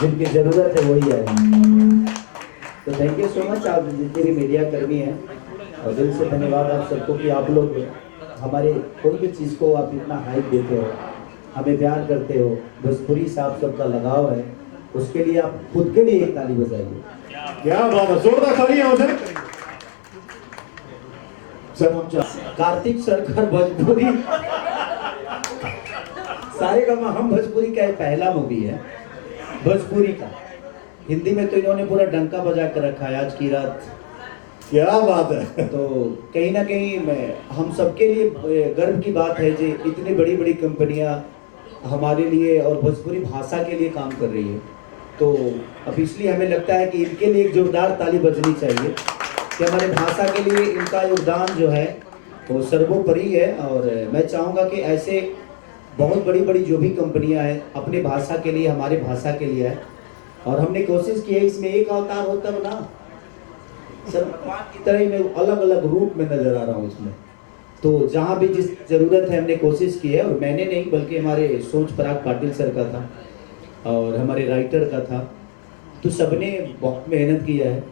जिनकी ज़रूरत है वही आए। तो थैंक यू सो मच आप जितने भी मीडिया कर्मी हैं, और दिल से धन्यवाद आप सबको कि आप लोग हमारे कोई भी चीज़ को आप इतना हाइप देते हो, हमें प्यार करते हो, भोजपुरी से आप सबका लगाव है, उसके लिए आप खुद के लिए एक ताली बजाइए। क्या बात है, जोरदार तालियां हो सर। कार्तिक सरकार भोजपुरी सारे का हम भोजपुरी का पहला मूवी है भोजपुरी का। हिंदी में तो इन्होंने पूरा डंका बजा कर रखा है आज की रात। क्या बात है। तो कहीं ना कहीं हम सबके लिए गर्व की बात है कि इतनी बड़ी बड़ी कंपनियां हमारे लिए और भोजपुरी भाषा के लिए काम कर रही है। तो अब इसलिए हमें लगता है कि इनके लिए एक जोरदार ताली बजनी चाहिए कि हमारे भाषा के लिए इनका योगदान जो है वो सर्वोपरि है। और मैं चाहूँगा कि ऐसे बहुत बड़ी बड़ी जो भी कंपनियां हैं अपने भाषा के लिए, हमारे भाषा के लिए है। और हमने कोशिश की है इसमें एक अवतार होता है ना सर, की तरह ही मैं अलग अलग रूप में नजर आ रहा हूँ इसमें। तो जहाँ भी जिस जरूरत है हमने कोशिश की है, और मैंने नहीं बल्कि हमारे सोच पराग पाटिल सर का था और हमारे राइटर का था, तो सबने बहुत मेहनत किया है।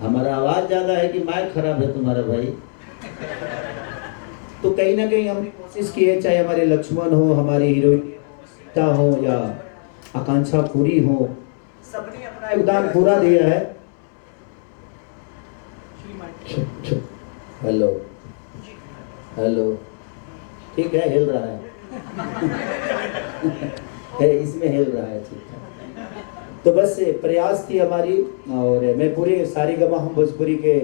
हमारा आवाज़ ज़्यादा है कि माइक खराब है तुम्हारा भाई? तो कहीं ना कहीं हमने कोशिश की है, चाहे हमारे लक्ष्मण हो, हमारी हीरोइन सीता हो या आकांक्षा पूरी हो, सबने अपना योगदान पूरा दिया है। हेलो हेलो, ठीक है, हिल रहा है इसमें हिल रहा है, ठीक है। तो बस प्रयास थी हमारी, और मैं पूरे सारेगामा हम भोजपुरी के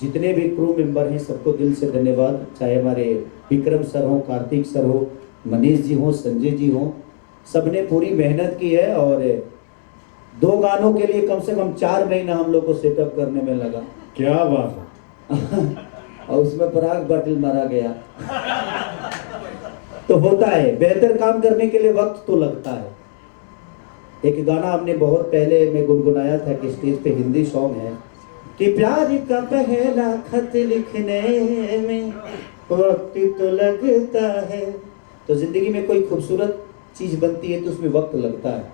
जितने भी क्रू मेंबर हैं सबको दिल से धन्यवाद। चाहे हमारे विक्रम सर हो, कार्तिक सर हो, मनीष जी हो, संजय जी हो, सबने पूरी मेहनत की है। और 2 गानों के लिए कम से कम 4 महीना हम लोग को सेटअप करने में लगा। क्या बात है। और उसमें पराग पाटिल मारा गया तो होता है, बेहतर काम करने के लिए वक्त तो लगता है। एक गाना हमने बहुत पहले में गुनगुनाया था कि स्टेज पे हिंदी सॉन्ग है कि प्यार का पहला खत लिखने में वक्त तो लगता है। तो जिंदगी में कोई खूबसूरत चीज बनती है तो उसमें वक्त लगता है,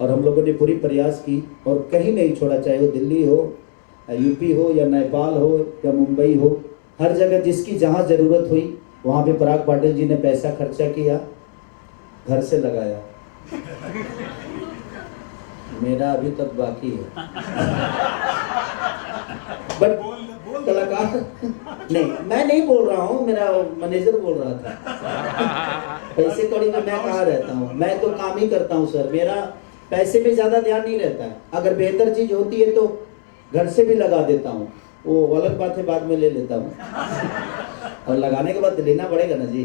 और हम लोगों ने पूरी प्रयास की और कहीं नहीं छोड़ा, चाहे वो दिल्ली हो, यूपी हो या नेपाल हो या मुंबई हो, हर जगह जिसकी जहाँ जरूरत हुई वहाँ पे पराग पाटिल जी ने पैसा खर्चा किया, घर से लगाया। मेरा अभी तक बाकी है बट कलाकार नहीं, मैं नहीं बोल रहा हूँ, मेरा मैनेजर बोल रहा था। पैसे कौड़ी में मैं कहाँ रहता हूँ, मैं तो काम ही करता हूँ सर, मेरा पैसे में ज्यादा ध्यान नहीं रहता है। अगर बेहतर चीज होती है तो घर से भी लगा देता हूँ, वो अलग बात है, बाद में ले लेता हूँ और लगाने के बाद लेना पड़ेगा ना जी।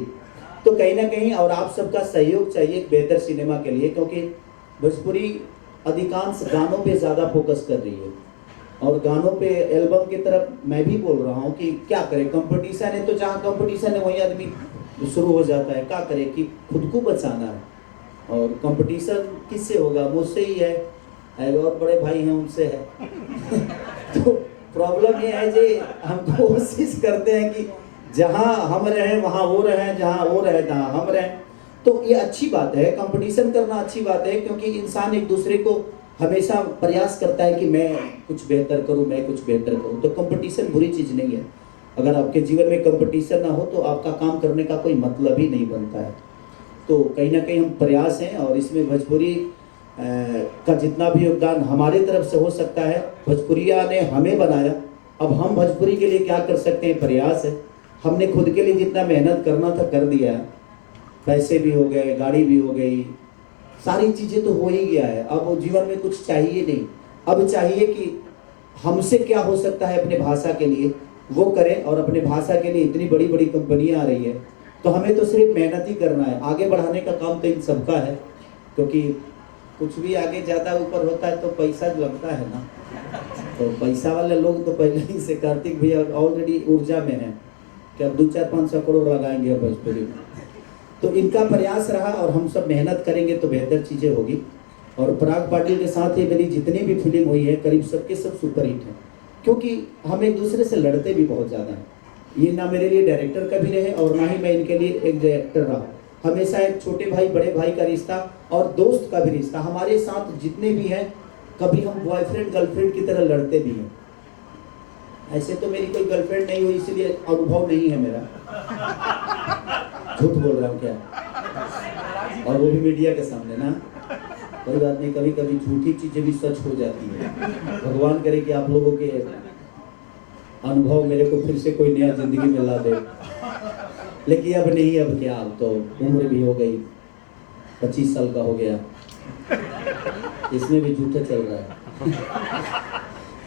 तो कहीं ना कहीं और आप सबका सहयोग चाहिए बेहतर सिनेमा के लिए, क्योंकि भोजपुरी अधिकांश गानों पे ज़्यादा फोकस कर रही है, और गानों पे एल्बम की तरफ मैं भी बोल रहा हूँ कि क्या करें, कंपटीशन है तो जहाँ कंपटीशन है वहीं आदमी शुरू हो जाता है। क्या करें कि खुद को बचाना है, और कंपटीशन किससे होगा? मुझसे ही है, और बड़े भाई हैं उनसे है तो प्रॉब्लम ये है कि हम कोशिश करते हैं कि जहाँ हम रहें वहाँ वो रहें, जहाँ वो रहे तहाँ हम रहें। तो ये अच्छी बात है, कंपटीशन करना अच्छी बात है, क्योंकि इंसान एक दूसरे को हमेशा प्रयास करता है कि मैं कुछ बेहतर करूं, मैं कुछ बेहतर करूं। तो कंपटीशन बुरी चीज़ नहीं है। अगर आपके जीवन में कंपटीशन ना हो तो आपका काम करने का कोई मतलब ही नहीं बनता है। तो कहीं ना कहीं हम प्रयास हैं, और इसमें भोजपुरी का जितना भी योगदान हमारे तरफ से हो सकता है, भोजपुरिया ने हमें बनाया, अब हम भोजपुरी के लिए क्या कर सकते हैं, प्रयास है। हमने खुद के लिए जितना मेहनत करना था कर दिया है, पैसे भी हो गए, गाड़ी भी हो गई, सारी चीज़ें तो हो ही गया है। अब जीवन में कुछ चाहिए नहीं, अब चाहिए कि हमसे क्या हो सकता है अपने भाषा के लिए वो करें। और अपने भाषा के लिए इतनी बड़ी बड़ी कंपनियां आ रही है, तो हमें तो सिर्फ मेहनत ही करना है, आगे बढ़ाने का काम तो इन सबका है। क्योंकि कुछ भी आगे ज़्यादा ऊपर होता है तो पैसा लगता है ना, तो पैसा वाले लोग तो पहले ही से, कार्तिक भैया ऑलरेडी ऊर्जा में है कि अब 200-400 करोड़ लगाएंगे भोजपुरी में। तो इनका प्रयास रहा, और हम सब मेहनत करेंगे तो बेहतर चीज़ें होगी। और पराग पाटिल के साथ ये मेरी जितनी भी फिल्म हुई है करीब सबके सब सुपरहिट हैं, क्योंकि हम एक दूसरे से लड़ते भी बहुत ज़्यादा हैं। ये ना मेरे लिए डायरेक्टर का भी रहे और ना ही मैं इनके लिए एक डायरेक्टर रहा। हमेशा एक छोटे भाई बड़े भाई का रिश्ता और दोस्त का भी रिश्ता। हमारे साथ जितने भी हैं, कभी हम बॉयफ्रेंड गर्लफ्रेंड की तरह लड़ते भी हैं। ऐसे तो मेरी कोई गर्लफ्रेंड नहीं हुई, इसलिए अनुभव नहीं है मेरा। झूठ बोल रहा हूँ क्या? और वो भी मीडिया के सामने ना। कोई बात नहीं, कभी कभी झूठी चीजें भी सच हो जाती है। भगवान करे कि आप लोगों के अनुभव मेरे को फिर से कोई नया जिंदगी में ला दे। लेकिन अब नहीं, अब क्या, अब तो उम्र भी हो गई, 25 साल का हो गया, इसमें भी झूठा चल रहा है।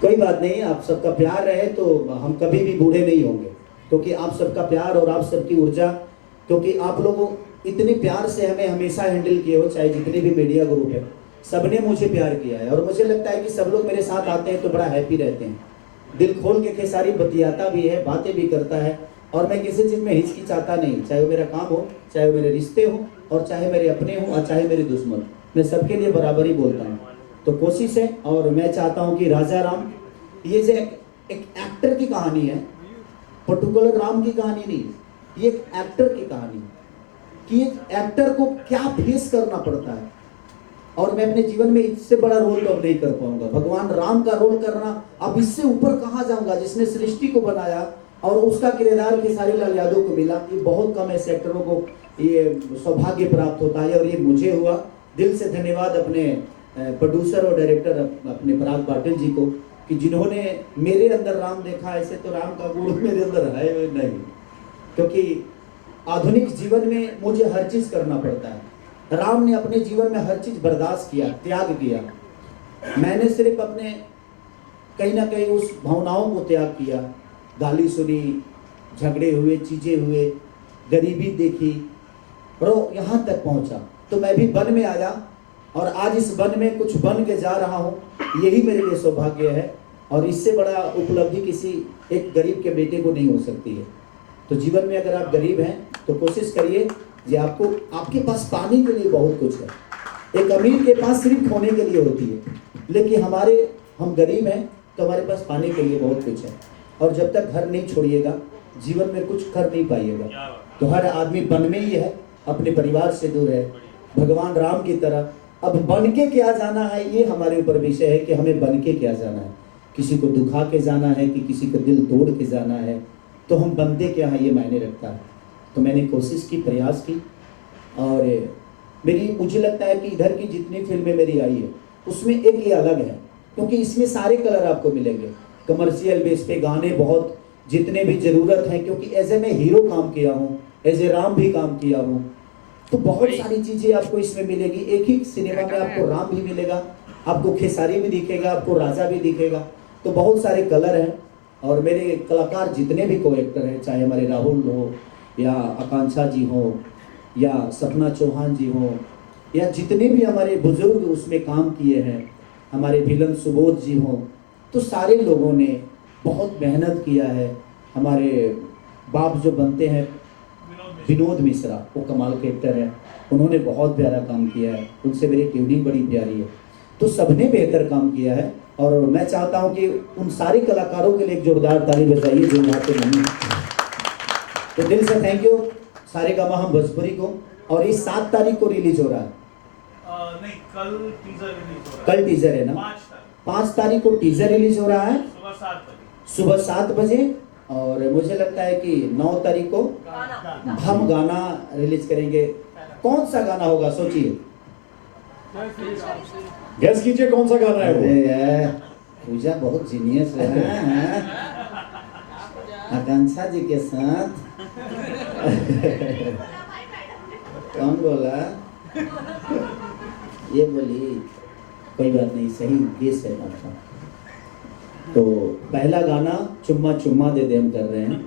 कोई बात नहीं, आप सबका प्यार रहे तो हम कभी भी बूढ़े नहीं होंगे, क्योंकि आप सबका प्यार और आप सबकी ऊर्जा, क्योंकि आप लोगों इतने प्यार से हमें हमेशा हैंडल किए हो, चाहे जितने भी मीडिया ग्रुप है, सबने मुझे प्यार किया है। और मुझे लगता है कि सब लोग मेरे साथ आते हैं तो बड़ा हैप्पी रहते हैं। दिल खोल के खेसारी बतियाता भी है, बातें भी करता है, और मैं किसी चीज़ में हिचकिचाता नहीं, चाहे वो मेरा काम हो, चाहे वो मेरे रिश्ते हो, और चाहे मेरे अपने हो, और चाहे मेरे दुश्मन, मैं सबके लिए बराबर ही बोलता हूँ। तो कोशिश है, और मैं चाहता हूँ कि राजा राम, ये जो एक एक्टर की कहानी है, पर्टिकुलर राम की कहानी नहीं, ये एक एक्टर की कहानी है कि एक एक्टर को क्या फेस करना पड़ता है। और मैं अपने जीवन में इससे बड़ा रोल तो अब नहीं कर पाऊंगा। भगवान राम का रोल करना, अब इससे ऊपर कहाँ जाऊंगा, जिसने सृष्टि को बनाया और उसका किरदार खेसारी लाल यादव को मिला। ये बहुत कम ऐसे एक्टरों को ये सौभाग्य प्राप्त होता है, और ये मुझे हुआ। दिल से धन्यवाद अपने प्रोड्यूसर और डायरेक्टर अपने पराग पाटिल जी को, कि जिन्होंने मेरे अंदर राम देखा। ऐसे तो राम का गुण मेरे अंदर है नहीं, क्योंकि आधुनिक जीवन में मुझे हर चीज करना पड़ता है। राम ने अपने जीवन में हर चीज बर्दाश्त किया, त्याग किया। मैंने सिर्फ अपने कहीं ना कहीं उस भावनाओं को त्याग किया। गाली सुनी, झगड़े हुए, चीजें हुए, गरीबी देखी, और यहाँ तक पहुंचा। तो मैं भी वन में आया, और आज इस वन में कुछ बन के जा रहा हूँ, यही मेरे लिए सौभाग्य है। और इससे बड़ा उपलब्धि किसी एक गरीब के बेटे को नहीं हो सकती है। तो जीवन में अगर आप गरीब हैं तो कोशिश करिए कि आपको, आपके पास पाने के लिए बहुत कुछ है। एक अमीर के पास सिर्फ खोने के लिए होती है, लेकिन हम गरीब हैं तो हमारे पास पाने के लिए बहुत कुछ है। और जब तक घर नहीं छोड़िएगा, जीवन में कुछ कर नहीं पाइएगा। तो हर आदमी वन में ही है, अपने परिवार से दूर है, भगवान राम की तरह। अब बन के क्या जाना है, ये हमारे ऊपर विषय है कि हमें बन के क्या जाना है। किसी को दुखा के जाना है कि किसी को दिल तोड़ के जाना है, तो हम बनते क्या है ये मायने रखता है। तो मैंने कोशिश की, प्रयास की, और मुझे लगता है कि इधर की जितनी फिल्में मेरी आई है उसमें एक ये अलग है, क्योंकि इसमें सारे कलर आपको मिलेंगे। कमर्शियल बेस पे गाने बहुत, जितने भी ज़रूरत है, क्योंकि एज ए मैं हीरो काम किया हूँ, एज ए राम भी काम किया हूँ, तो बहुत सारी चीज़ें आपको इसमें मिलेगी। एक ही सिनेमा में आपको राम भी मिलेगा, आपको खेसारी भी दिखेगा, आपको राजा भी दिखेगा। तो बहुत सारे कलर हैं, और मेरे कलाकार जितने भी को एक्टर हैं, चाहे हमारे राहुल हो, या आकांक्षा जी हो, या सपना चौहान जी हो, या जितने भी हमारे बुजुर्ग उसमें काम किए हैं, हमारे विलन सुबोध जी हो, तो सारे लोगों ने बहुत मेहनत किया है। हमारे बाप जो बनते हैं विनोद मिश्रा, वो कमाल के एक्टर हैं, उन्होंने बहुत प्यारा काम किया है, उनसे मेरी ट्यूनिंग बड़ी प्यारी है। तो सबने बेहतर काम किया है, और मैं चाहता हूं कि उन सारे कलाकारों के लिए एक जोरदार ताली बजाइए जो यहाँ पे नहीं है। तो दिल से थैंक यू सारेगामा हम भोजपुरी को। और ये 7 तारीख को रिलीज हो रहा है। नहीं, कल टीजर रिलीज हो रहा है। कल टीजर है ना? 5 तारीख को टीजर रिलीज हो रहा है, सुबह 7 बजे। और मुझे लगता है कि 9 तारीख को हम गाना रिलीज करेंगे। कौन सा गाना होगा सोचिए, गेस कीजिए कौन सा गाना है वो। अरे यार, पूजा बहुत जीनियस है। आकांक्षा जी के साथ कौन बोला? ये बोली, कोई बात नहीं, सही गेस है आपका। तो पहला गाना चुम्मा चुम्मा दे दे हम कर रहे हैं,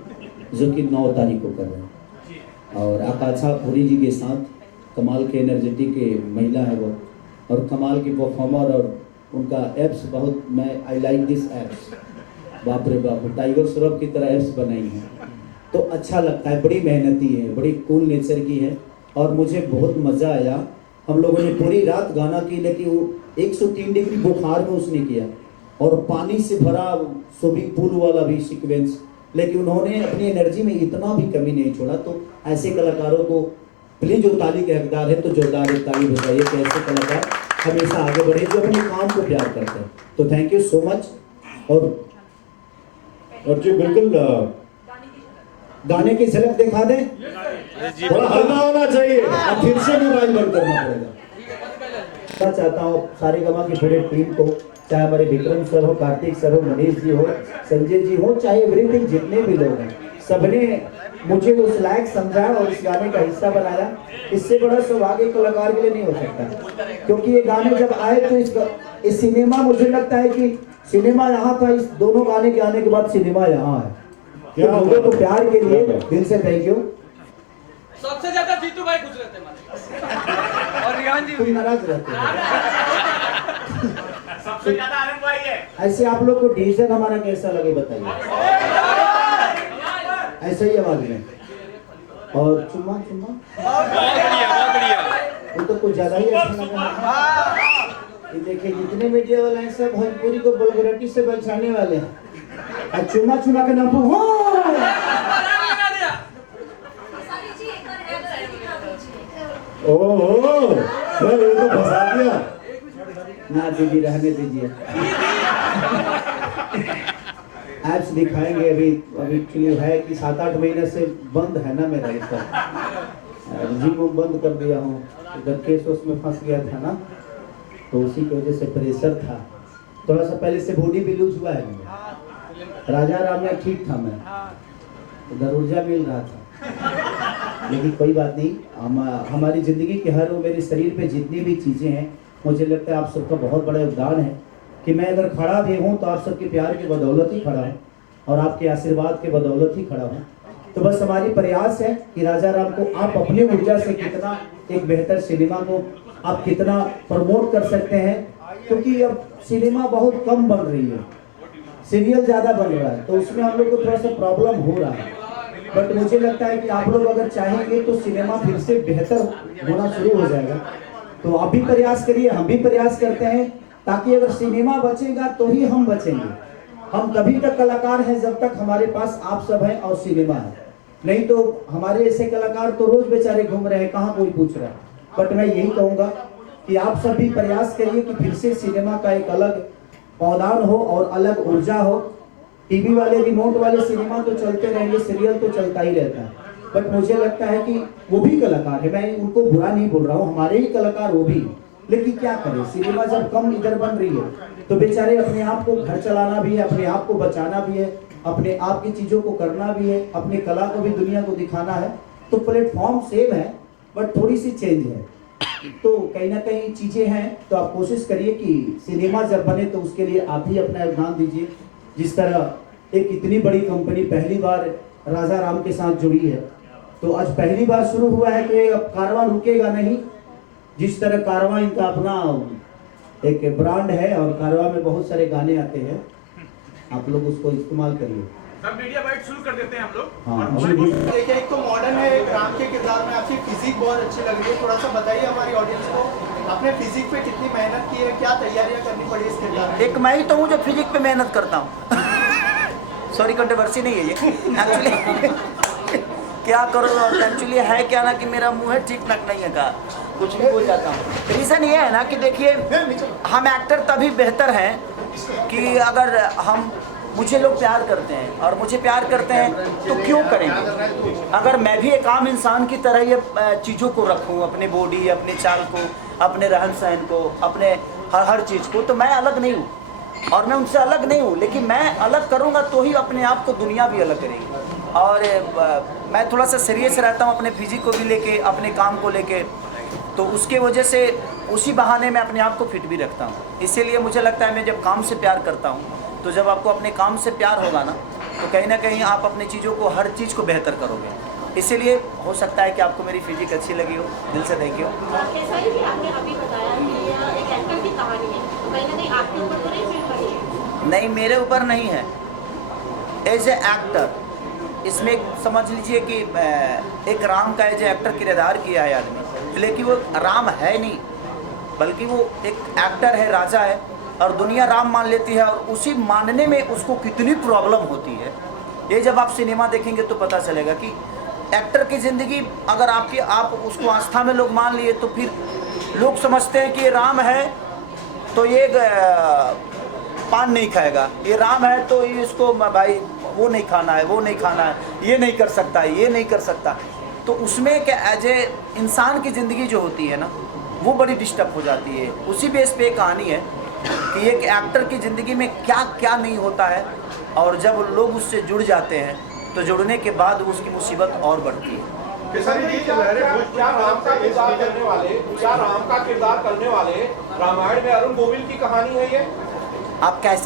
जो कि 9 तारीख को कर रहे हैं। और आकांक्षा पुरी जी के साथ, कमाल के एनर्जेटिक महिला है वो, और कमाल की परफॉर्मर, और उनका एप्स बहुत, मैं आई लाइक दिस एप्स, बाप रे बाप, टाइगर श्रॉफ की तरह एप्स बनाई हैं। तो अच्छा लगता है, बड़ी मेहनती है, बड़ी कूल नेचर की है, और मुझे बहुत मज़ा आया। हम लोगों ने पूरी रात गाना की, लेकिन वो 103 डिग्री बुखार में उसने किया, और पानी से भरा स्विमिंग पूल वाला भी सीक्वेंस, लेकिन उन्होंने अपनी एनर्जी में इतना भी कमी नहीं छोड़ा। तो ऐसे कलाकारों को प्लीज जो ताली के हकदार है तो जोरदार एक ताली बजाइए कि ऐसे कलाकार हमेशा आगे बढ़े जो अपने काम को प्यार करते हैं। तो थैंक यू सो मच। और जी बिल्कुल गाने की झलक दिखा दें। थोड़ा हल्ला होना चाहिए। अब फिर से मोबाइल बंद करना पड़ेगा। मैं चाहता हूँ सारे गमा की पूरी टीम को, चाहे हमारे विक्रम सर हो, कार्तिक सर हो, मनीष जी हो, संजय जी हो, चाहे एवरीथिंग जितने भी लोग हैं, सबने मुझे उस लायक समझा और इस गाने का हिस्सा बनाया। इससे बड़ा सौभाग्य कलाकार के लिए नहीं हो सकता, क्योंकि ये गाने जब आए तो इस सिनेमा, मुझे लगता है कि सिनेमा यहाँ था, इस दोनों गाने के आने के बाद सिनेमा यहाँ है। तो लोगों को प्यार के लिए दिल से थैंक यू। सबसे ज्यादा जीतू भाई खुश रहते हैं और रियान जी कोई नाराज रहते हैं। सबसे ज्यादा आनंद भाई है। ऐसे आप लोग को डिसीजन हमारा कैसा लगे बताइए, ऐसे ही आवाज में। और चुम्मा चुम्मा बहुत बढ़िया वो तो कुछ ज्यादा ही अच्छा लगा। ये देखिए जितने मीडिया वाले हैं सब भोजपुरी को वल्गैरिटी से बचाने वाले हैं। और चुम्मा चुम्मा का नाम ओह सर ये तो फंसा दिया। ना दीदी रहने दीजिए। एप्स दिखाएंगे अभी एक्चुअली है कि 7-8 महीने से बंद है ना मेरा इसका, जिम को बंद कर दिया हूँ। इधर केस उसमें फंस गया था ना, तो उसी की वजह से प्रेशर था थोड़ा सा, पहले से बॉडी भी लूज हुआ है मेरा। राजा राम में ठीक था मैं, उधर ऊर्जा मिल रहा था, लेकिन कोई बात नहीं। हमारी ज़िंदगी के हर वो मेरे शरीर पे जितनी भी चीज़ें हैं, मुझे लगता है आप सबका बहुत बड़ा योगदान है कि मैं अगर खड़ा भी हूँ तो आप सबके प्यार के बदौलत ही खड़ा हूँ और आपके आशीर्वाद के बदौलत ही खड़ा हूँ। तो बस हमारी प्रयास है कि राजा राम को आप अपनी ऊर्जा से कितना एक बेहतर सिनेमा को आप कितना प्रमोट कर सकते हैं, क्योंकि अब सिनेमा बहुत कम बन रही है, सीरियल ज़्यादा बन रहा है, तो उसमें हम लोग को थोड़ा सा प्रॉब्लम हो रहा है। बट मुझे लगता है कि आप लोग अगर चाहेंगे तो सिनेमा फिर से बेहतर होना शुरू हो जाएगा। तो आप भी प्रयास करिए, हम भी प्रयास करते हैं, ताकि अगर सिनेमा बचेगा तो ही हम बचेंगे। हम तभी तक कलाकार हैं जब तक हमारे पास आप सब हैं और सिनेमा है, नहीं तो हमारे ऐसे कलाकार तो रोज बेचारे घूम रहे हैं, कहाँ कोई पूछ रहा है। बट मैं यही कहूँगा कि आप सब भी प्रयास करिए कि फिर से सिनेमा का एक अलग पौधान हो और अलग ऊर्जा हो। टीवी वाले रिमोट वाले सिनेमा तो चलते रहेंगे, सीरियल तो चलता ही रहता है, बट मुझे लगता है कि वो भी कलाकार है, मैं उनको बुरा नहीं बोल रहा हूँ, हमारे ही कलाकार वो भी। लेकिन क्या करें, सिनेमा जब कम इधर बन रही है तो बेचारे अपने आप को घर चलाना भी है, अपने आप को बचाना भी है, अपने आप की चीज़ों को करना भी है, अपनी कला को भी दुनिया को दिखाना है। तो प्लेटफॉर्म सेम है बट थोड़ी सी चेंज है, तो कहीं ना कहीं चीज़ें हैं। तो आप कोशिश करिए कि सिनेमा जब बने तो उसके लिए आप ही अपना योगदान दीजिए। जिस तरह एक इतनी बड़ी कंपनी पहली बार राजा राम के साथ जुड़ी है, तो आज पहली बार शुरू हुआ है कि अब कारवां रुकेगा नहीं। जिस तरह कारवां इनका अपना एक ब्रांड है और कारवां में बहुत सारे गाने आते हैं, आप लोग उसको इस्तेमाल करिए। सब मीडिया बाइट शुरू कर देते हैं हम लोग। हाँ, देखिए एक तो मॉडर्न है, एक राम के किरदार में आपकी फिजिक बहुत अच्छी लग रही है। थोड़ा सा बताइए हमारी ऑडियंस को, आपने फिजिक पे कितनी मेहनत की है, क्या तैयारियां करनी पड़ी इस किरदार में? एक मैं ही तो हूँ जो फिजिक पे मेहनत करता हूँ। सॉरी, कंट्रोवर्सी नहीं है ये एक्चुअली। क्या करो, एक्चुअली है क्या ना कि मेरा मुंह है ठीक ठाक नहीं है का, कुछ भी बोल जाता हूँ। रीज़न ये है ना कि देखिए, हम एक्टर तभी बेहतर हैं कि अगर मुझे लोग प्यार करते हैं, और मुझे प्यार करते हैं तो क्यों करेंगे। अगर मैं भी एक आम इंसान की तरह ये चीज़ों को रखूँ, अपने बॉडी, अपने चाल को, अपने रहन सहन को, अपने हर चीज़ को, तो मैं अलग नहीं हूँ और मैं उनसे अलग नहीं हूँ। लेकिन मैं अलग करूँगा तो ही अपने आप को दुनिया भी अलग करेगी। और मैं थोड़ा सा सीरियस रहता हूँ अपने फिजिक को भी लेके, अपने काम को लेके, तो उसके वजह से उसी बहाने मैं अपने आप को फिट भी रखता हूँ। इसीलिए मुझे लगता है मैं जब काम से प्यार करता हूँ, तो जब आपको अपने काम से प्यार होगा ना, तो कहीं ना कहीं आप अपनी चीज़ों को, हर चीज़ को बेहतर करोगे। इसीलिए हो सकता है कि आपको मेरी फिजिक अच्छी लगी हो। दिल से थैंक यू। कैसा है कि आपने अभी बताया कि यह एक एक्टर की कहानी है, तो कहीं ना कहीं आपके ऊपर तो नहीं फिल्म बनी है? नहीं, मेरे ऊपर नहीं है। एज ए एक्टर इसमें समझ लीजिए कि एक राम का एज ए एक्टर किरदार किया है आदमी, लेकिन वो राम है नहीं, बल्कि वो एक एक्टर है, राजा है, और दुनिया राम मान लेती है, और उसी मानने में उसको कितनी प्रॉब्लम होती है, ये जब आप सिनेमा देखेंगे तो पता चलेगा कि एक्टर की ज़िंदगी अगर आप उसको आस्था में लोग मान लिए तो फिर लोग समझते हैं कि ये राम है तो ये पान नहीं खाएगा, ये राम है तो ये इसको भाई वो नहीं खाना है, वो नहीं खाना है, ये नहीं कर सकता है, ये नहीं कर सकता। तो उसमें क्या एज ए इंसान की ज़िंदगी जो होती है ना वो बड़ी डिस्टर्ब हो जाती है। उसी बेस पे एक कहानी है कि एक एक्टर की ज़िंदगी में क्या क्या नहीं होता है, और जब लोग उससे जुड़ जाते हैं तो जुड़ने के बाद उसकी मुसीबत और बढ़ती है। क्या राम का किरदार करने वाले रामायण में अरुण गोविल की कहानी है ये? आप कह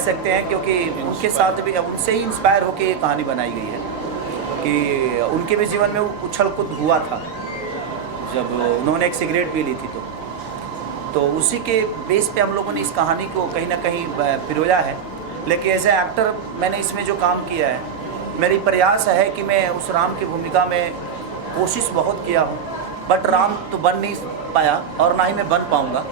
सकते हैं क्योंकि उनके साथ भी उनसे ही इंस्पायर होकर ये कहानी बनाई गई है कि उनके भी जीवन में उछल कूद हुआ था जब उन्होंने एक सिगरेट पी ली थी। तो उसी के बेस पे हम लोगों ने इस कहानी को कहीं ना कहीं पिरोया है। लेकिन एज ए एक्टर मैंने इसमें जो काम किया है, मेरी प्रयास है कि मैं उस राम की भूमिका में कोशिश बहुत किया हूँ, बट राम तो बन नहीं पाया और ना ही मैं बन पाऊँगा,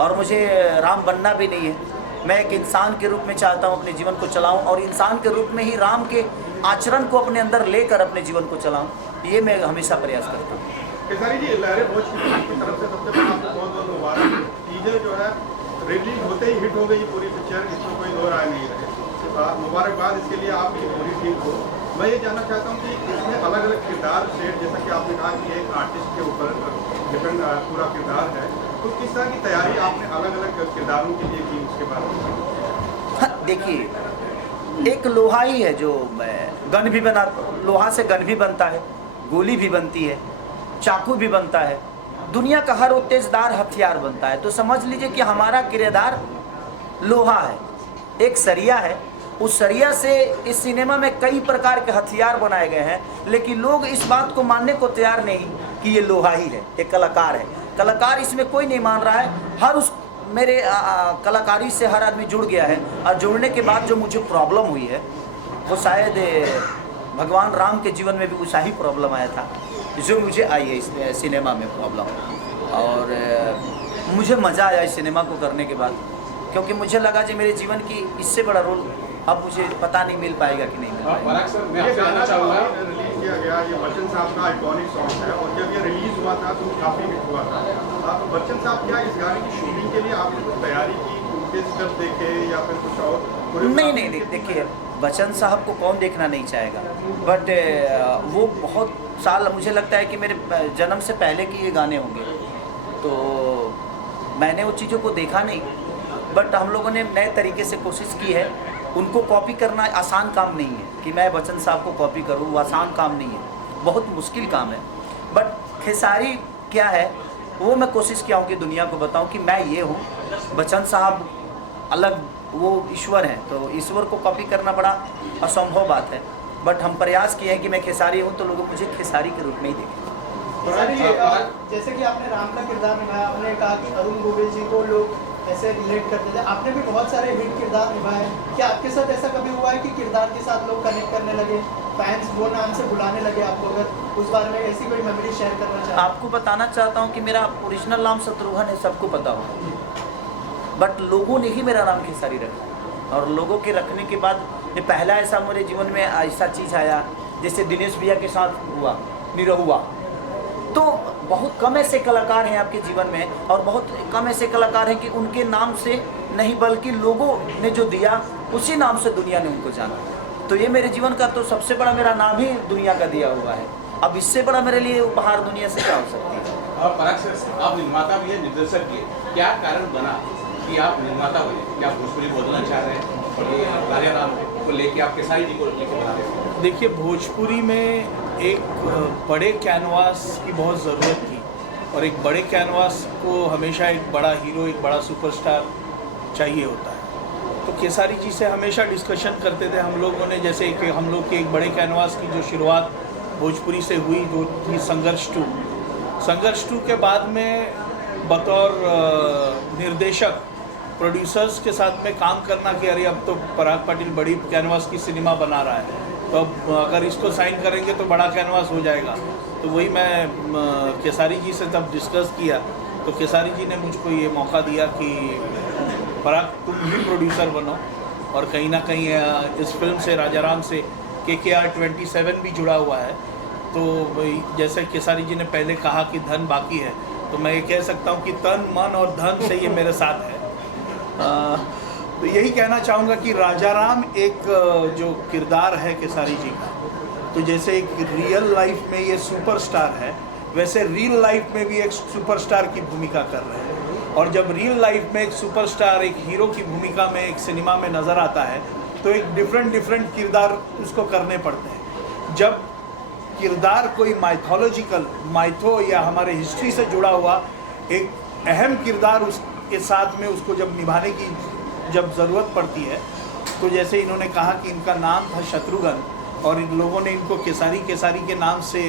और मुझे राम बनना भी नहीं है। मैं एक इंसान के रूप में चाहता हूँ अपने जीवन को चलाऊँ, और इंसान के रूप में ही राम के आचरण को अपने अंदर लेकर अपने जीवन को चलाऊँ, ये मैं हमेशा प्रयास करता हूँ। केसारी जी, लहरे भोज की तरफ से सबसे पहले आपको बहुत बहुत मुबारक। चीज़ें जो है रिलीज होते ही हिट हो गई पूरी पिक्चर, इसमें कोई दो राय नहीं रहे। मुबारकबाद इसके लिए आपकी पूरी टीम को। मैं ये जानना चाहता हूँ कि इसमें अलग अलग किरदार सेट, जैसा कि आपने कहा कि एक आर्टिस्ट के ऊपर डिपेंड पूरा किरदार है, तो किस तरह की तैयारी आपने अलग अलग किरदारों के लिए की, उसके बारे में? देखिए, एक लोहा ही है जो गन भी बना, लोहा से गन भी बनता है, गोली भी बनती है, चाकू भी बनता है, दुनिया का हर वो तेजदार हथियार बनता है। तो समझ लीजिए कि हमारा किरदार लोहा है, एक सरिया है। उस सरिया से इस सिनेमा में कई प्रकार के हथियार बनाए गए हैं, लेकिन लोग इस बात को मानने को तैयार नहीं कि ये लोहा ही है, एक कलाकार है। कलाकार इसमें कोई नहीं मान रहा है। हर उस मेरे कलाकारी से हर आदमी जुड़ गया है, और जुड़ने के बाद जो मुझे प्रॉब्लम हुई है वो शायद भगवान राम के जीवन में भी वैसा ही प्रॉब्लम आया था जो मुझे आई है इस सिनेमा में प्रॉब्लम। और मुझे मज़ा आया इस सिनेमा को करने के बाद, क्योंकि मुझे लगा कि मेरे जीवन की इससे बड़ा रोल अब मुझे पता नहीं मिल पाएगा कि नहीं मिल पाएगा। ये गाना रिलीज किया गया, ये बच्चन साहब का आइकॉनिक सॉन्ग है, और जब ये रिलीज हुआ था तो काफ़ी हिट हुआ था। तो बच्चन साहब क्या इस गाने की शूटिंग के लिए आपने कुछ तैयारी की, उनके स्टेप देखे या फिर कुछ और? नहीं, देखिए, बच्चन साहब को कौन देखना नहीं चाहेगा, बट वो बहुत साल, मुझे लगता है कि मेरे जन्म से पहले के ये गाने होंगे, तो मैंने वो चीज़ों को देखा नहीं। बट हम लोगों ने नए तरीके से कोशिश की है। उनको कॉपी करना आसान काम नहीं है कि मैं बच्चन साहब को कॉपी करूँ, वो आसान काम नहीं है, बहुत मुश्किल काम है। बट खेसारी क्या है वो मैं कोशिश किया हूँ कि दुनिया को बताऊँ कि मैं ये हूँ, बच्चन साहब अलग, वो ईश्वर हैं, तो ईश्वर को कॉपी करना बड़ा असंभव बात है। बट हम प्रयास किए हैं कि मैं खेसारी हूँ तो लोग मुझे खेसारी के रूप में ही देखें। जैसे कि आपने राम का किरदार निभाया, आपने कहा कि अरुण गोविल जी को लोग ऐसे रिलेट करते थे, आपने भी बहुत सारे हिट किरदार निभाए। क्या आपके साथ ऐसा कभी हुआ है कि किरदार के साथ लोग कनेक्ट करने लगे, फैंस वो नाम से बुलाने लगे आपको? अगर उस बारे में ऐसी कोई मेमोरी शेयर करना चाहते? आपको बताना चाहता हूँ कि मेरा ओरिजिनल नाम शत्रुघ्न है, सबको पता होगा, बट लोगों ने ही मेरा नाम खेसारी रखा। और लोगों के रखने के बाद ये पहला ऐसा मेरे जीवन में ऐसा चीज़ आया जैसे दिनेश भैया के साथ हुआ, निरहुआ। तो बहुत कम ऐसे कलाकार हैं आपके जीवन में, और बहुत कम ऐसे कलाकार हैं कि उनके नाम से नहीं बल्कि लोगों ने जो दिया उसी नाम से दुनिया ने उनको जाना। तो ये मेरे जीवन का तो सबसे बड़ा मेरा नाम ही दुनिया का दिया हुआ है। अब इससे बड़ा मेरे लिए उपहार दुनिया से क्या हो सकती है। और पराग सर, आप निर्माता भी है, निर्देशक भी है, क्या कारण बना कि आप निर्माता बने? क्या आप भोजपुरी बदलना चाह रहे हैं और ये राजा राम को लेके आप खेसारी जी को लेके बना रहे हैं? देखिए, भोजपुरी में एक बड़े कैनवास की बहुत ज़रूरत थी, और एक बड़े कैनवास को हमेशा एक बड़ा हीरो, एक बड़ा सुपरस्टार चाहिए होता है। तो खेसारी जी से हमेशा डिस्कशन करते थे हम लोगों ने, जैसे कि हम लोग के एक बड़े कैनवास की जो शुरुआत भोजपुरी से हुई जो थी संघर्ष 2। संघर्ष 2 के बाद में बतौर निर्देशक प्रोड्यूसर्स के साथ में काम करना कि अरे अब तो पराग पाटिल बड़ी कैनवास की सिनेमा बना रहा है, तो अब अगर इसको साइन करेंगे तो बड़ा कैनवास हो जाएगा। तो वही मैं खेसारी जी से तब डिस्कस किया, तो खेसारी जी ने मुझको ये मौका दिया कि पराग तुम ही प्रोड्यूसर बनो, और कहीं ना कहीं इस फिल्म से, राजा राम से KKR 27 भी जुड़ा हुआ है। तो वही जैसे केसारी जी ने पहले कहा कि धन बाकी है, तो मैं ये कह सकता हूँ कि तन मन और धन से ये मेरे साथ है। तो यही कहना चाहूँगा कि राजा राम एक जो किरदार है केसारी जी का, तो जैसे एक रियल लाइफ में ये सुपरस्टार है, वैसे रियल लाइफ में भी एक सुपरस्टार की भूमिका कर रहे हैं। और जब रियल लाइफ में एक सुपरस्टार एक हीरो की भूमिका में एक सिनेमा में नज़र आता है तो एक डिफरेंट किरदार उसको करने पड़ते हैं। जब किरदार कोई माइथो या हमारे हिस्ट्री से जुड़ा हुआ एक अहम किरदार उसके साथ में उसको जब निभाने की जब ज़रूरत पड़ती है, तो जैसे इन्होंने कहा कि इनका नाम था शत्रुघ्न और इन लोगों ने इनको केसारी के नाम से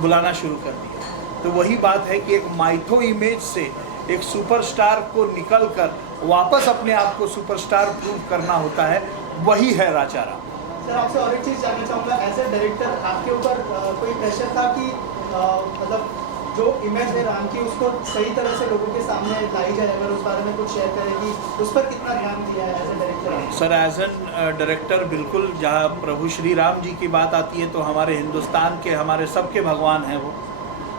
बुलाना शुरू कर दिया। तो वही बात है कि एक माइथो इमेज से एक सुपरस्टार को निकलकर वापस अपने आप को सुपरस्टार प्रूव करना होता है, वही है राजा राम। सर आपसे और एक चीज़ जानना चाहूँगा, एज ए डायरेक्टर आपके ऊपर कोई प्रेशर था कि मतलब जो इमेज है राम की उसको सही तरह से लोगों के सामने लाई जाए, अगर उस बारे में कुछ शेयर करेगी, उस पर कितना ध्यान दिया है as a director? Sir as an director बिल्कुल, जहाँ प्रभु श्री राम जी की बात आती है तो हमारे हिंदुस्तान के हमारे सबके भगवान हैं वो,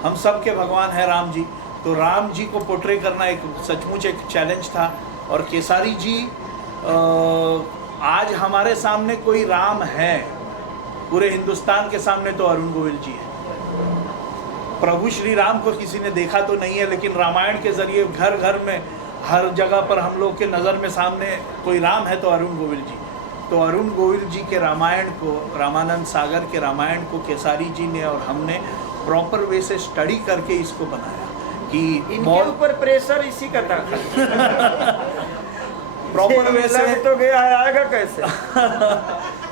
हम सबके भगवान हैं राम जी। तो राम जी को पोर्ट्रे करना एक सचमुच एक चैलेंज था। और केसारी जी आज हमारे सामने कोई राम है, पूरे हिंदुस्तान के सामने तो अरुण गोविल जी है। प्रभु श्री राम को किसी ने देखा तो नहीं है, लेकिन रामायण के ज़रिए घर घर में हर जगह पर हम लोग के नज़र में सामने कोई राम है तो अरुण गोविल जी। तो अरुण गोविल जी के रामायण को, रामानंद सागर के रामायण को केसारी जी ने और हमने प्रॉपर वे से स्टडी करके इसको बनाया कि इनके ऊपर प्रेशर इसी का था। प्रॉपर वे से तो गया आएगा कैसे?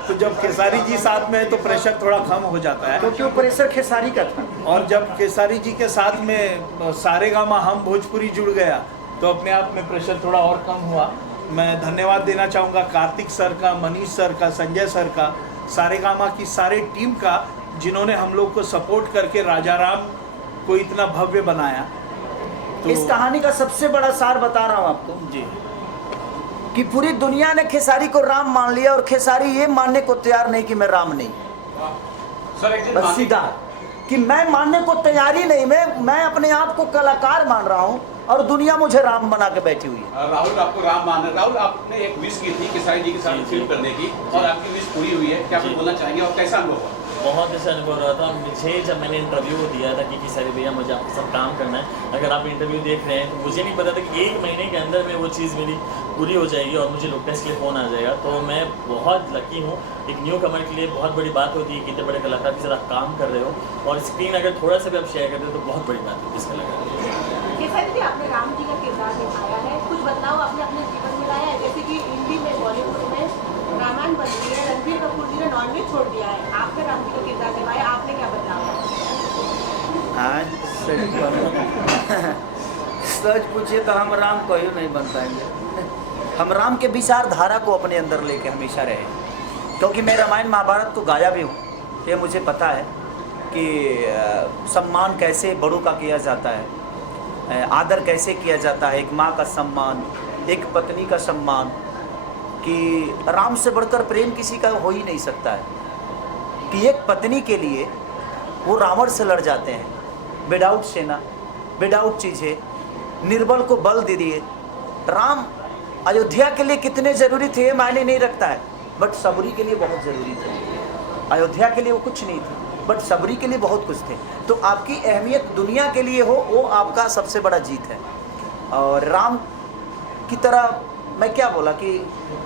तो जब केसारी जी साथ में है तो प्रेशर थोड़ा कम हो जाता है, क्योंकि वो प्रेशर खेसारी का था। और जब केसारी जी के साथ में सारेगामा हम भोजपुरी जुड़ गया तो अपने आप में प्रेशर थोड़ा और कम हुआ। मैं धन्यवाद देना चाहूँगा कार्तिक सर का, मनीष सर का, संजय सर का, सारेगामा की सारे टीम का, जिन्होंने हम लोग को सपोर्ट करके राजा राम को इतना भव्य बनाया। तो इस कहानी का सबसे बड़ा सार बता रहा हूँ आपको जी, कि पूरी दुनिया ने खेसारी को राम मान लिया और खेसारी ये मानने को तैयार नहीं कि मैं राम नहीं। सर एक चीज बस बाकी- सीधा कि मैं मानने को तैयार ही नहीं, मैं अपने आप को कलाकार मान रहा हूँ और दुनिया मुझे राम बना के बैठी हुई है। राहुल आपको राम मान रहे। राहुल आपने एक विश की थी केसारी जी के साथ फिल्म करने की और आपकी विश पूरी हुई है, क्या आप बोलना चाहेंगे और कैसा अनुभव हुआ? बहुत अच्छा अनुभव रहा था मुझे जब मैंने इंटरव्यू दिया था कि केसारी भैया मुझे आपके साथ काम करना है, अगर आप इंटरव्यू देख रहे हैं तो मुझे नहीं पता था कि 1 महीने के अंदर में वो चीज़ मेरी पूरी हो जाएगी और मुझे लोग टेस्ट के लिए फ़ोन आ जाएगा। तो मैं बहुत लकी हूँ। एक न्यू कमर के लिए बहुत बड़ी बात होती है कि इतने बड़े कलाकार के साथ आप काम कर रहे हो और स्क्रीन अगर थोड़ा सा भी आप शेयर करते हो तो बहुत बड़ी बात है जिसका लगा। केसारी जी आपने राम जी का किरदार निभाया है, कुछ बदलाव आपने अपने जीवन में लाया है? जैसे कि हिंदी में बॉलीवुड में रामायण बन रही है, रणबीर कपूर जी ने नॉनवेज छोड़ दिया है, आपने राम जी का किरदार निभाया, आपने क्या बदलाव? सच पूछिए तो हम राम को ही नहीं बन पाएंगे। हम राम के विचारधारा को अपने अंदर लेके हमेशा रहे, क्योंकि मैं रामायण महाभारत को गाया भी हूँ। ये मुझे पता है कि सम्मान कैसे बड़ों का किया जाता है, आदर कैसे किया जाता है, एक माँ का सम्मान, एक पत्नी का सम्मान, कि राम से बढ़कर प्रेम किसी का हो ही नहीं सकता है। कि एक पत्नी के लिए वो रावण से लड़ जाते हैं, विदाउट सेना, विदाउट चीज़ें, निर्बल को बल दे दिए। राम अयोध्या के लिए कितने ज़रूरी थे ये मायने नहीं रखता है, बट सबरी के लिए बहुत ज़रूरी थे। अयोध्या के लिए वो कुछ नहीं थे, बट सबरी के लिए बहुत कुछ थे। तो आपकी अहमियत दुनिया के लिए हो, वो आपका सबसे बड़ा जीत है। और राम की तरह मैं क्या बोला कि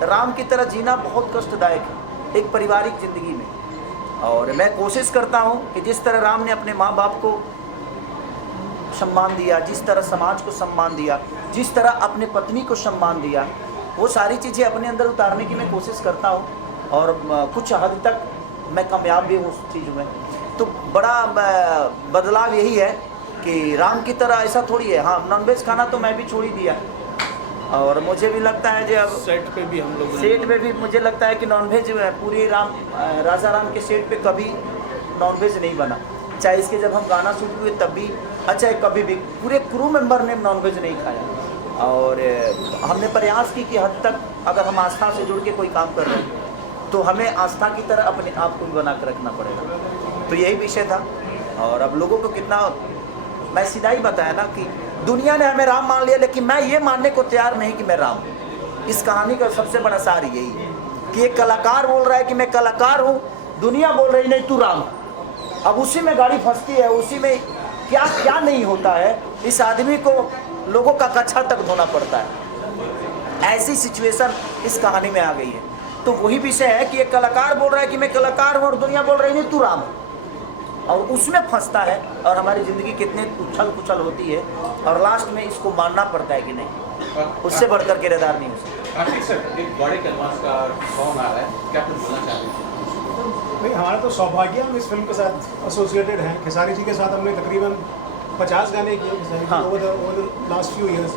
राम की तरह जीना बहुत कष्टदायक है एक पारिवारिक ज़िंदगी में। और मैं कोशिश करता हूँ कि जिस तरह राम ने अपने माँ बाप को सम्मान दिया, जिस तरह समाज को सम्मान दिया, जिस तरह अपने पत्नी को सम्मान दिया, वो सारी चीज़ें अपने अंदर उतारने की मैं कोशिश करता हूँ। और कुछ हद तक मैं कामयाब भी हूँ उस चीज़ में। तो बड़ा बदलाव यही है कि राम की तरह ऐसा थोड़ी है। हाँ, नॉनवेज खाना तो मैं भी छोड़ ही दिया, और मुझे भी लगता है जो अब सेट पे भी हम लोग सेट पे भी मुझे लगता है कि नॉनवेज पूरी राजा राम के सेट पे कभी नॉनवेज नहीं बना। चाहे इसके जब हम गाना शूट हुए तब भी, अच्छा कभी भी पूरे क्रू मेंबर ने नॉनवेज नहीं खाया। और हमने प्रयास की कि हद तक अगर हम आस्था से जुड़ के कोई काम कर रहे हैं तो हमें आस्था की तरह अपने आप को बना कर रखना पड़ेगा। तो यही विषय था। और अब लोगों को कितना, मैं सीधा ही बताया ना कि दुनिया ने हमें राम मान लिया, लेकिन मैं ये मानने को तैयार नहीं कि मैं राम हूँ। इस कहानी का सबसे बड़ा सार यही है कि एक कलाकार बोल रहा है कि मैं कलाकार हूँ, दुनिया बोल रही नहीं तू राम। अब उसी में गाड़ी फंसती है, उसी में क्या क्या नहीं होता है। इस आदमी को लोगों का कच्छा तक धोना पड़ता है। ऐसी सिचुएशन इस कहानी में आ गई है। तो वही विषय है कि एक कलाकार बोल रहा है कि मैं कलाकार हूँ और दुनिया बोल रही नहीं तू राम, और उसमें फंसता है। और हमारी ज़िंदगी कितनी उछल पुछल होती है, और लास्ट में इसको मानना पड़ता है कि नहीं, उससे बढ़कर किरदार नहीं हो सकता। आशिक सर, एक बड़े कैनवास का सॉन्ग आ रहा है, क्या कुछ बोलना चाहते हैं? भाई हमारा तो सौभाग्य, हम इस फिल्म के साथ एसोसिएटेड हैं। खेसारी जी के साथ हमने तकरीबन 50 गाने किए Khesari ji over the last few years.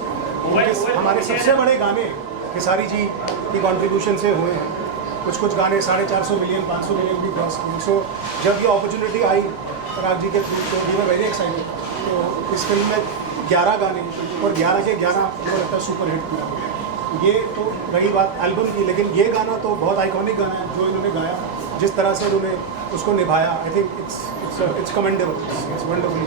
हमारे सबसे बड़े गाने खेसारी जी की कंट्रीब्यूशन से हुए हैं। कुछ गाने 450 मिलियन 500 मिलियन भी क्रॉस किए। सो जब ये अपॉर्चुनिटी आई राग जी के थ्रू तो वी वर वेरी एक्साइटेड। तो इस फिल्म में 11 गाने और 11 के 11 मुझे लगता है सुपर हिट किया। ये तो रही बात एल्बम की, लेकिन ये गाना तो बहुत आइकॉनिक गाना है जो इन्होंने गाया, जिस तरह से उन्होंने उसको निभाया। I think it's commendable, it's wonderful.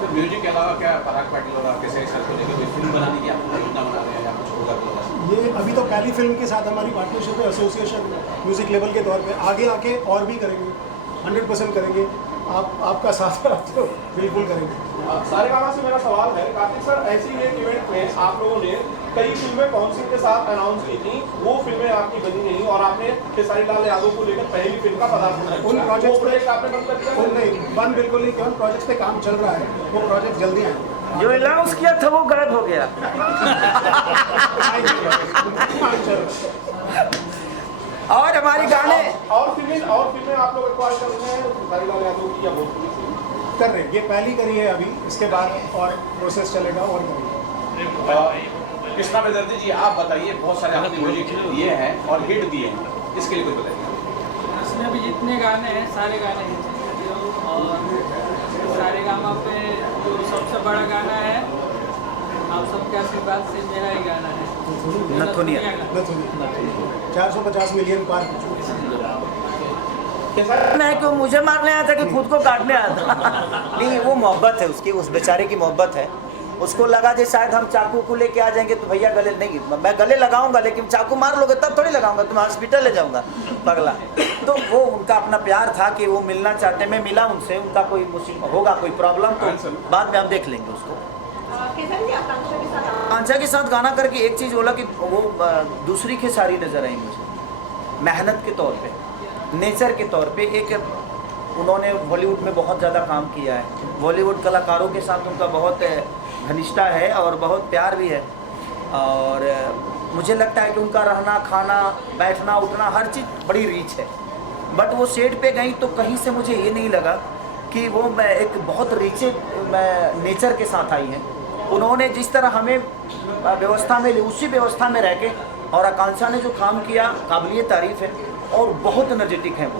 तो म्यूजिक के अलावा क्या पराग पाटिल और आपके सही साथ को लेकर कोई फिल्म बनाने की आप योजना बना रहे हैं या कुछ होगा तो? ये अभी तो पहली फिल्म के साथ हमारी पार्टनरशिप है, एसोसिएशन म्यूजिक लेवल के तौर पे। आगे आके और भी करेंगे, 100% करेंगे। आपका साथ तो बिल्कुल करेंगे। सारेगामा से मेरा सवाल है, कार्तिक सर, ऐसी एक इवेंट में आप लोगों ने कई फिल्में पवन सिंह के साथ अनाउंस की थी, वो फिल्में आपकी बनी नहीं और आपने खेसारी लाल यादव को लेकर पहली फिल्म का पदार्पण किया। उन प्रोजेक्ट आपने बंद कर दिया? नहीं, बंद बिल्कुल नहीं किया। उन प्रोजेक्ट पे काम चल रहा है, वो प्रोजेक्ट जल्दी आएंगे। जो अनाउंस किया था वो गायब हो गया। और हमारी गाने और फिल्में आप लोग एक्वायर कर रहे हैं खेसारी लाल यादव की या भोजपुरी से? कर रहे हैं, ये पहली करी है अभी, इसके बाद और प्रोसेस चलेगा और करेंगे। कृष्णा बेदर्जी जी, आप बताइए, बहुत सारे आपने म्यूजिक दिए हैं और हिट दिए हैं, इसके लिए कुछ बताइए। इसमें अभी जितने गाने हैं सारे गाने हिट हैं। और सारेगामा पे जो सबसे बड़ा गाना है आप सबके आशीर्वाद से मेरा ही गाना है, नथुनिया। 450 मिलियन पार। नहीं कि मुझे मारने आया था कि खुद को काटने आया था। नहीं, वो मोहब्बत है उसकी, उस बेचारे की मोहब्बत है। उसको लगा कि शायद हम चाकू को लेके आ जाएंगे तो भैया गले नहीं, मैं गले लगाऊंगा लेकिन चाकू मार लोगे तब थोड़ी लगाऊंगा, तुम हॉस्पिटल ले जाऊंगा पगला। तो वो उनका अपना प्यार था कि वो मिलना चाहते, मैं मिला उनसे, उनका कोई मुसीबत होगा, कोई प्रॉब्लम तो बाद में हम देख लेंगे उसको। आंचा के साथ गाना करके एक चीज़ बोला कि वो दूसरी खेसारी नजर आई मुझे, मेहनत के तौर पे, नेचर के तौर पे। एक उन्होंने बॉलीवुड में बहुत ज़्यादा काम किया है, बॉलीवुड कलाकारों के साथ उनका बहुत घनिष्ठा है और बहुत प्यार भी है। और मुझे लगता है कि उनका रहना खाना बैठना उठना हर चीज़ बड़ी रीच है। बट वो सेट पे गई तो कहीं से मुझे ये नहीं लगा कि वो एक बहुत रीचे नेचर के साथ आई हैं। उन्होंने जिस तरह हमें व्यवस्था में उसी व्यवस्था में रह के, और आकांक्षा ने जो काम किया काबिलियत तारीफ़ है और बहुत एनर्जेटिक है वो।